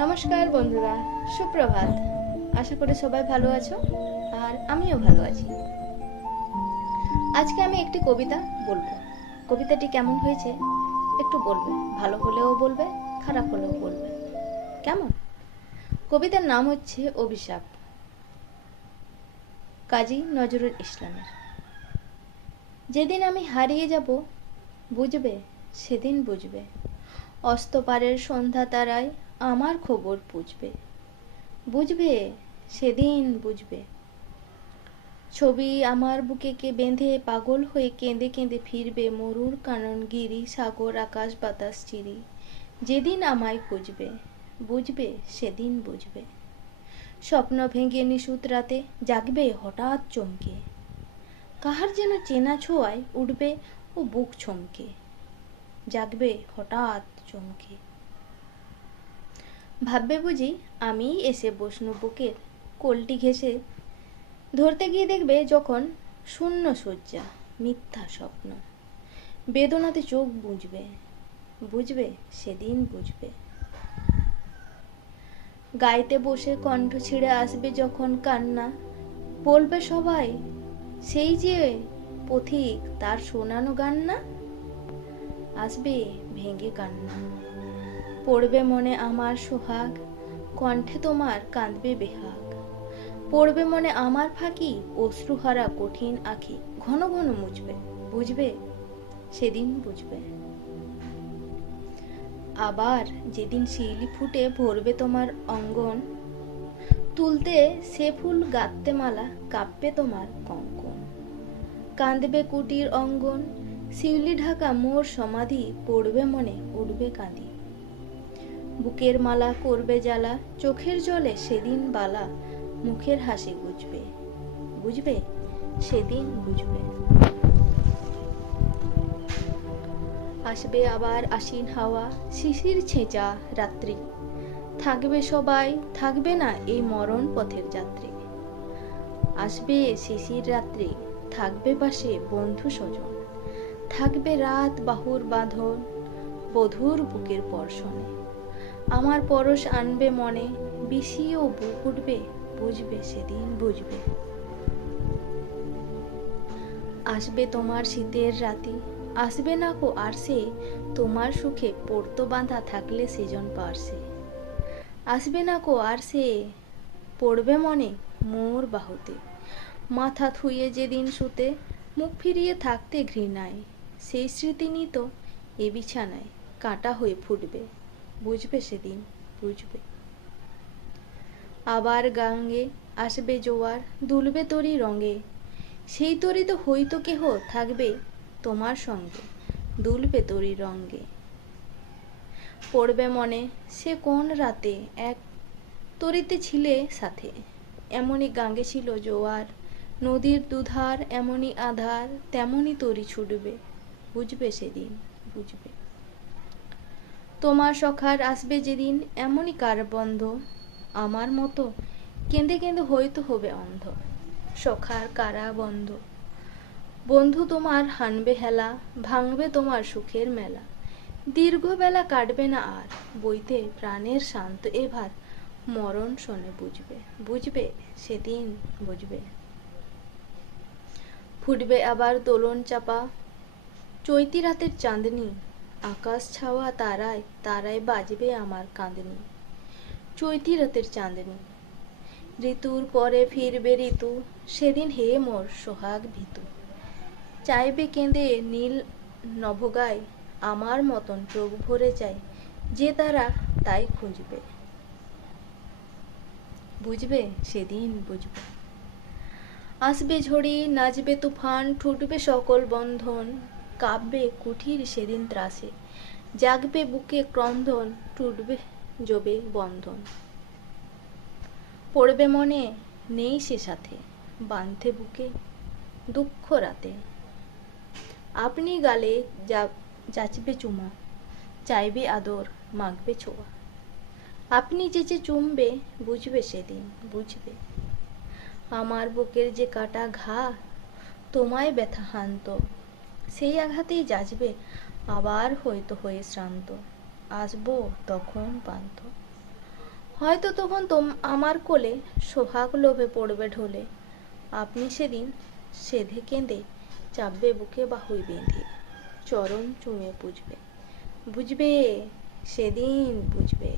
নমস্কার বন্ধুরা, সুপ্রভাত। আশা করি সবাই ভালো আছো আর আমিও ভালো আছি। আজকে আমি একটি কবিতা বলবো। কবিতাটি কেমন হয়েছে একটু বলবে, ভালো হলেও বলবে, খারাপ হলেও বলবে, কেমন? কবিতার নাম হচ্ছে অভিশাপ, কাজী নজরুল ইসলামের। যেদিন আমি হারিয়ে যাব বুঝবে, সেদিন বুঝবে, অস্তপারের সন্ধ্যা তারায় আমার খবর বুঝবে, বুঝবে সেদিন বুঝবে। ছবি আমার বুকে কে বেঁধে পাগল হয়ে কেঁদে কেঁদে ফিরবে মরুর কানন গিরি সাগর আকাশ বাতাস চিরি। যেদিন আমায় খুঁজবে বুঝবে, সেদিন বুঝবে। স্বপ্ন ভেঙে নিশুত রাতে জাগবে হঠাৎ চমকে, কাহার যেন চেনা ছোঁয়ায় উঠবে ও বুক চমকে, জাগবে হঠাৎ চমকে। ভাববে বুঝি আমি এসে বসনু বুকের কোলটি ঘেঁষে, ধরতে গিয়ে দেখবে যখন শূন্য শয্যা, মিথ্যা স্বপ্ন, বেদনাতে চোখ বুঝবে, বুঝবে সেদিন বুঝবে। গাইতে বসে কণ্ঠ ছিঁড়ে আসবে যখন কান্না, বলবে সবাই সেই যে পথিক তার শোনানো গান না, আসবে ভেঙে কান্না। পড়বে মনে আমার সোহাগ, কণ্ঠে তোমার কাঁদবে বেহাগ, পড়বে মনে আমার ফাঁকি অশ্রুহারা কঠিন আঁখি, ঘন ঘন মুছবে, বুঝবে সেদিন বুঝবে। আবার যেদিন শিউলি ফুটে ভরবে তোমার অঙ্গন, তুলতে সে ফুল গাঁথতে মালা কাঁপবে তোমার কঙ্কন, কাঁদবে কুটির অঙ্গন, শিউলি ঢাকা মোর সমাধি, পড়বে মনে উঠবে কাঁদি, বুকের মালা করবে জ্বালা, চোখের জলে সেদিন বালা, মুখের হাসি বুঝবে, বুঝবে সেদিন বুঝবে। আসবে আবার আশ্বিন হাওয়া, শিশির ছেঁচা রাত্রি, থাকবে সবাই, থাকবে না এই মরণ পথের যাত্রী। আসবে শিশির রাত্রি, থাকবে পাশে বন্ধু স্বজন, থাকবে রাত বাহুর বাঁধন, বধুর বুকের পরশনে, আমার পরশ আনবে মনে, বিষিয়েও বুক উঠবে, বুঝবে সেদিন বুঝবে। আসবে তোমার শীতের রাতি, আসবে না কো আর সে, তোমার সুখে পড়তো বাঁধা থাকলে সেজন পার্শ্বে, আসবে না কো আর সে, পড়বে মনে মোর বাহুতে, মাথা থুয়ে যেদিন শুতে, মুখ ফিরিয়ে থাকতে ঘৃণায়, সেই স্মৃতি নিত এ বিছানায় কাঁটা হয়ে ফুটবে, বুঝবে সেদিন বুঝবে। আবার গাঙ্গে আসবে জোয়ার, দুলবে তরি রঙে, সেই তরি তো হইতো কেহ থাকবে তোমার সঙ্গে, দুলবে তরি রঙ্গে। পড়বে মনে সে কোন রাতে এক তরিতে ছিলে সাথে, এমনই গাঙ্গে ছিল জোয়ার, নদীর দুধার এমনই আধার, তেমনই তরি ছুটবে, বুঝবে সেদিন বুঝবে। তোমার সখার আসবে যেদিন এমনই কার বন্ধ, আমার মতো কেঁদে কেঁদে হয়তো হবে অন্ধ, সখার কারা বন্ধ। বন্ধু তোমার হানবে হেলা, ভাঙবে তোমার সুখের মেলা, দীর্ঘ বেলা কাটবে না আর, বইতে প্রাণের শান্ত এভার, মরণ শোনে বুঝবে, বুঝবে সেদিন বুঝবে। ফুটবে আবার দোলন চাপা চৈতি রাতের চাঁদনি, আকাশ ছাওয়া তারায় তারায় বাজবে আমার কাঁদনি, চৈতি রাতের চাঁদনি। ঋতুর পরে ফিরবে ঋতু, সেদিন হে মোর সোহাগ ভীতু, চাইবে কেঁদে নীল নভগায়, আমার মতন চোখ ভরে যায়, যে তারা তাই খুঁজবে, বুঝবে সেদিন বুঝবে। আসবে ঝড়ি নাচবে তুফান, ঠুটবে সকল বন্ধন, কাঁপবে কুঠির সেদিন ত্রাসে, জাগবে বুকে ক্রন্দন, টুটবে জবে বন্ধন। পড়বে মনে নেই সে সাথে, বাঁধতে বুকে দুঃখ রাতে, আপনি গালে যাচবে চুমা, চাইবে আদর মাগবে ছোঁয়া, আপনি চেচে চুমবে, বুঝবে সেদিন বুঝবে। আমার বুকের যে কাটা ঘা তোমায় ব্যথা হানত, সেই আঘাতেই যাচবে আবার হয়তো হয়ে শ্রান্ত, আসবো তখন পান্ত, হয়তো তখন আমার কোলে সোহাগ লোভে পড়বে ঢলে, আপনি সেদিন সেধে কেঁদে চাপবে বুকে বাহুই বেঁধে, চরণ চুমে বুঝবে, বুঝবে, সেদিন বুঝবে।